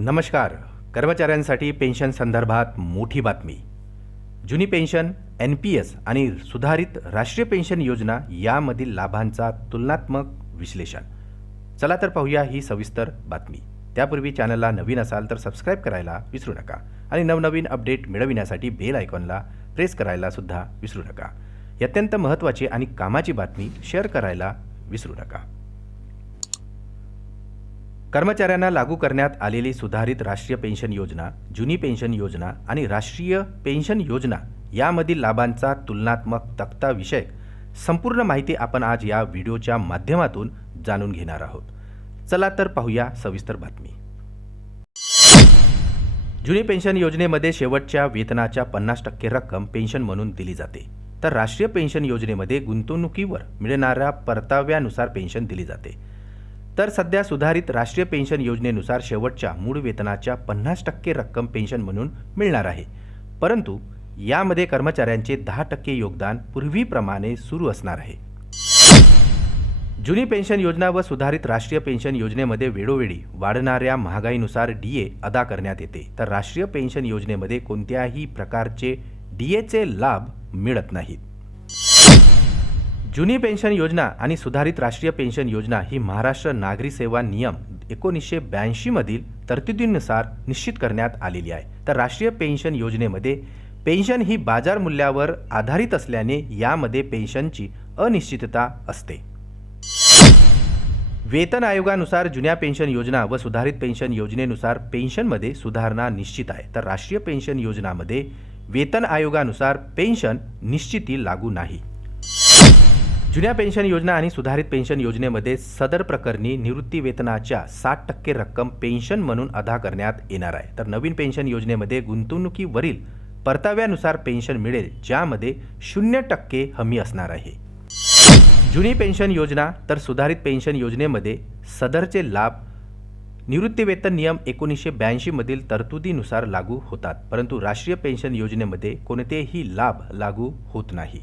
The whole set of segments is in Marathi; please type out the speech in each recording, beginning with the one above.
नमस्कार. कर्मचाऱ्यांसाठी पेन्शन संदर्भात मोठी बातमी. जुनी पेन्शन, NPS आणि सुधारित राष्ट्रीय पेन्शन योजना यामधील लाभांचा तुलनात्मक विश्लेषण. चला तर पाहूया ही सविस्तर बातमी. त्यापूर्वी चॅनलला नवीन असाल तर सबस्क्राईब करायला विसरू नका आणि नवनवीन अपडेट मिळविण्यासाठी बेल आयकॉनला प्रेस करायला सुद्धा विसरू नका. ही अत्यंत महत्त्वाची आणि कामाची बातमी शेअर करायला विसरू नका. कर्मचाऱ्यांना लागू करण्यात आलेली सुधारित राष्ट्रीय पेन्शन योजना, जुनी पेन्शन योजना आणि राष्ट्रीय पेन्शन योजना यामधील लाभांचा तुलनात्मक तक्ता विषयक संपूर्ण माहिती आपण आज या व्हिडिओच्या माध्यमातून जाणून घेणार आहोत. चला तर पाहूया सविस्तर बातमी. जुनी पेन्शन योजनेमध्ये शेवटच्या वेतनाच्या 50% रक्कम पेन्शन म्हणून दिली जाते, तर राष्ट्रीय पेन्शन योजनेमध्ये गुंतवणुकीवर मिळणाऱ्या परताव्यानुसार पेन्शन दिली जाते. तर सध्या सुधारित राष्ट्रीय पेन्शन योजनेनुसार शेवटच्या मूळ वेतनाच्या 50% रक्कम पेन्शन म्हणून मिळणार आहे, परंतु यामध्ये कर्मचाऱ्यांचे 10% योगदान पूर्वीप्रमाणे सुरू असणार आहे. जुनी पेन्शन योजना व सुधारित राष्ट्रीय पेन्शन योजनेमध्ये वेळोवेळी वाढणाऱ्या महागाईनुसार DA अदा करण्यात येते, तर राष्ट्रीय पेन्शन योजनेमध्ये कोणत्याही प्रकारचे DAचे लाभ मिळत नाहीत. जुनी पेन्शन योजना आणि सुधारित राष्ट्रीय पेन्शन योजना ही महाराष्ट्र नागरी सेवा नियम 1982 मधील तरतुदींनुसार निश्चित करण्यात आलेली आहे. तर राष्ट्रीय पेन्शन योजनेमध्ये पेन्शन ही बाजार मूल्यावर आधारित असल्याने यामध्ये पेन्शनची अनिश्चितता असते. वेतन आयोगानुसार जुन्या पेन्शन योजना व सुधारित पेन्शन योजनेनुसार पेन्शनमध्ये सुधारणा निश्चित आहे, तर राष्ट्रीय पेन्शन योजनामध्ये वेतन आयोगानुसार पेन्शन निश्चिती लागू नाही. जुन्या पेन्शन योजना आणि सुधारित पेन्शन योजनेमध्ये सदर प्रकरणी निवृत्ती वेतनाच्या 60% रक्कम पेन्शन म्हणून अदा करण्यात येणार आहे, तर नवीन पेन्शन योजनेमध्ये गुंतवणुकीवरील परताव्यानुसार पेन्शन मिळेल, ज्यामध्ये 0% हमी असणार आहे. जुनी पेन्शन योजना तर सुधारित पेन्शन योजनेमध्ये सदरचे लाभ निवृत्ती वेतन नियम 1982 मधील तरतुदीनुसार लागू होतात, परंतु राष्ट्रीय पेन्शन योजनेमध्ये कोणतेही लाभ लागू होत नाही.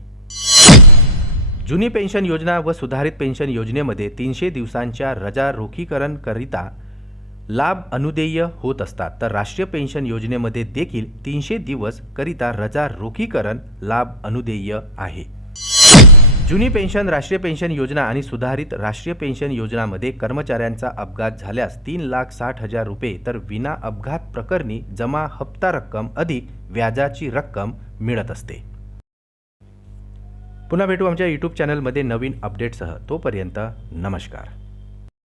जुनी पेन्शन योजना व सुधारित पेन्शन योजनेमध्ये 300 दिवसांच्या रजा रोखीकरणकरिता लाभ अनुदेय होत असतात, तर राष्ट्रीय पेन्शन योजनेमध्ये देखील 300 दिवस करिता रजा रोखीकरण लाभ अनुदेय आहे. जुनी पेन्शन राष्ट्रीय पेन्शन योजना आणि सुधारित राष्ट्रीय पेन्शन योजनामध्ये कर्मचाऱ्यांचा अपघात झाल्यास 3,60,000 रुपये, तर विना अपघात प्रकरणी जमा हप्ता रक्कम अधिक व्याजाची रक्कम मिळत असते. पुन्हा भेटू आमच्या YouTube चॅनलमध्ये नवीन अपडेटसह. तोपर्यंत नमस्कार.